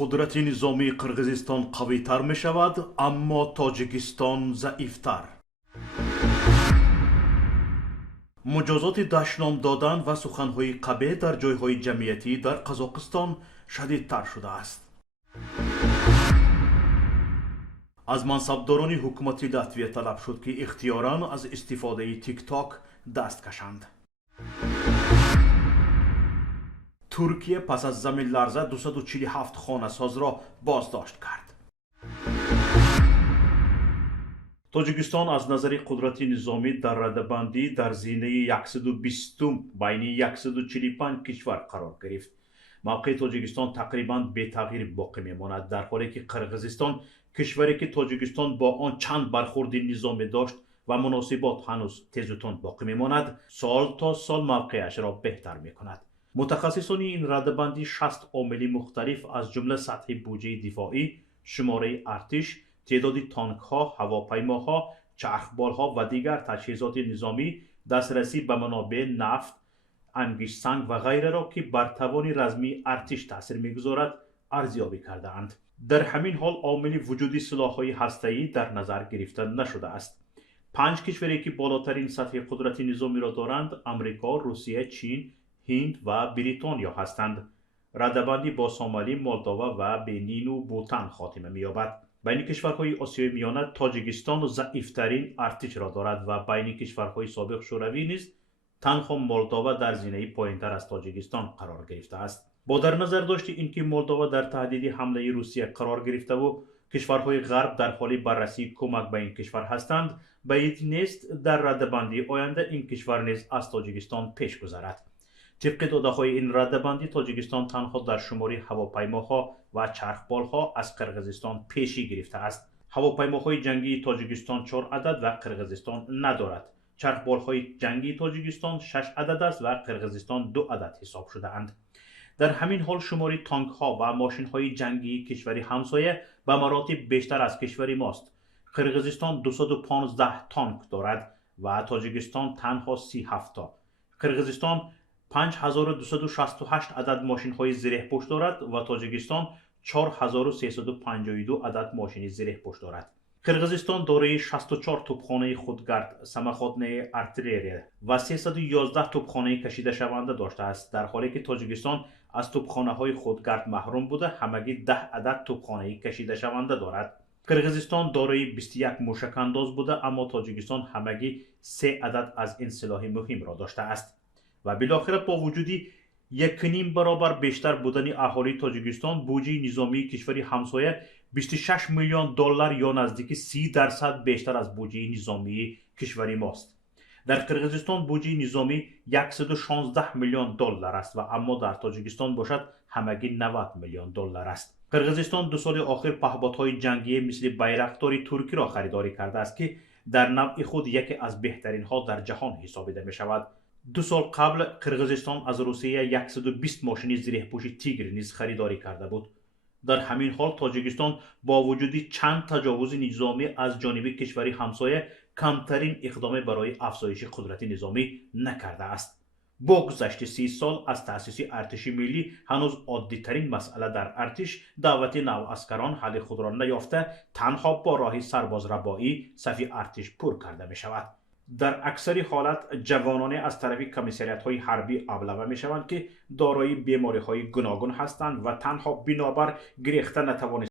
قدرت نظامی قرغیزستان قوی تر می شود اما تاجیکستان ضعیفتر. مجازات دشنام دادن و سخنهای قبیح در جایهای جمعیتی در قزاقستان شدیدتر شده است. از منصبداران حکومتی لاتویه طلب شد که اختیاراً از استفاده تیک تاک دست کشند. ترکیه پس از زمین لرزه 247 خانه ساز را بازداشت کرد. تاجیکستان از نظر قدرت نظامی در رده‌بندی در زینه 120 بین 145 کشور قرار گرفت. موقع تاجیکستان تقریباً به تغییر باقی میماند، در حالی که قرغیزستان، کشوری که تاجیکستان با آن چند برخورد نظامی داشت و مناسبات هنوز تیز و تند باقی میماند، سال تا سال موقعش را بهتر میکند. متخصصان این رده‌بندی 60 عامل مختلف از جمله سطح بودجه دفاعی، شماره ارتش، تعداد تانک ها، هواپیماها، چرخبالها و دیگر تجهیزات نظامی، دسترسی به منابع نفت، انگیش سنگ و غیره را که بر توان رزمی ارتش تاثیر میگذارد ارزیابی کرده‌اند. در همین حال عامل وجود سلاح‌های هسته‌ای در نظر گرفته نشده است. 5 کشوری که بالاترین سطح قدرت نظامی را دارند آمریکا، روسیه، چین، هند و بریتانیا هستند. رده‌بندی با سومالی، مولداوا و بنین و بوتان خاتمه می‌یابد. بین کشورهای آسیای میانه تاجیکستان ضعیفترین ارتش را دارد و بین کشورهای سابق شوروی نیز تنها مولداوا در زینه پایینتر از تاجیکستان قرار گرفته است. با در نظر داشت اینکه مولداوا در تهدید حمله روسیه قرار گرفته و کشورهای غرب در حال بررسی کمک به این کشور هستند، بعید نیست در رده‌بندی آینده این کشور نیز از تاجیکستان پیش گذرد. طبق داده‌های این رده‌بندی تاجیکستان تنها در شماره هواپیماها و چرخبالها از قرغیزستان پیشی گرفته است. هواپیماهای جنگی تاجیکستان 4 عدد و قرغیزستان ندارد. چرخبالهای جنگی تاجیکستان 6 عدد است و قرغیزستان 2 عدد حساب شده اند. در همین حال شماره تانک ها و ماشین های جنگی کشوری همسایه به مراتب بیشتر از کشوری ماست. قرغیزستان 215 تانک دارد و تاجیکستان تنها 37 تا. قرغیزستان 5268 عدد ماشین های زره پوش دارد و تاجیکستان 4352 عدد ماشین زره پوش دارد. قرغیزستان دارای 64 توپخانه خودگرد، سمخودنه ارتلری و 311 توپخانه کشیده شونده داشته است، در حالی که تاجیکستان از توپخانه های خودگرد محروم بوده همگی 10 عدد توپخانه کشیده شونده دارد. قرغیزستان دارای 21 موشک انداز بوده اما تاجیکستان همگی 3 عدد از این سلاح مهم را داشته است. و بالاخره با وجودی 1.5 برابر بیشتر بودن اهالی تاجیکستان، بودجه نظامی کشوری همسایه 26 میلیون دلار یا نزدیک 30% بیشتر از بودجه نظامی کشوری ماست. در قرغیزستان بودجه نظامی 116 میلیون دلار است و اما در تاجیکستان باشد همگی 90 میلیون دلار است. قرغیزستان 2 سال آخر پهپادهای جنگی مثل بیرقدار ترکی را خریداری کرده است که در نوع خود یکی از بهترین ها در جهان حسابیده می شود. 2 سال قبل قرغیزستان از روسیه 120 ماشین زره پوش تیگر نیز خریداری کرده بود. در همین حال تاجیکستان با وجود چند تجاوز نظامی از جانب کشوری همسایه کمترین اقدام برای افزایش قدرت نظامی نکرده است. با گذشت 30 سال از تأسیس ارتش ملی هنوز عادی ترین مسئله در ارتش دعوت نواسکران حل خود را نیافته تنها با راه سربازربایی صف ارتش پر کرده می شود. در اکثر حالت جوانان از طرف کمیسریت های حربی ابلهه می شوند که دارای بیماری های گوناگون هستند و تنها بنابر گریخته نتوانستند